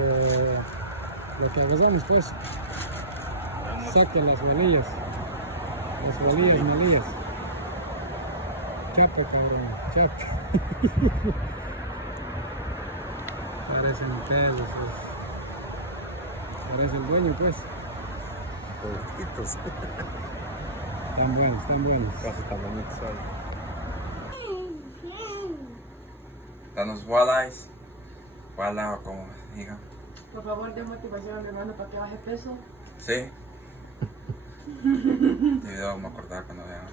lo que agarramos pues. Saquen las bolillas. Las bolillas. Chapa, cabrón, chapa. Parecen pelos, pues. Parece el dueño, pues. Poquitos. Están buenos. Casi tan bonitos hoy. Están los walleyes. Walleye o como digan. Por favor, de motivación a mi hermano para que baje peso. Sí. Este video me acordaba cuando vean.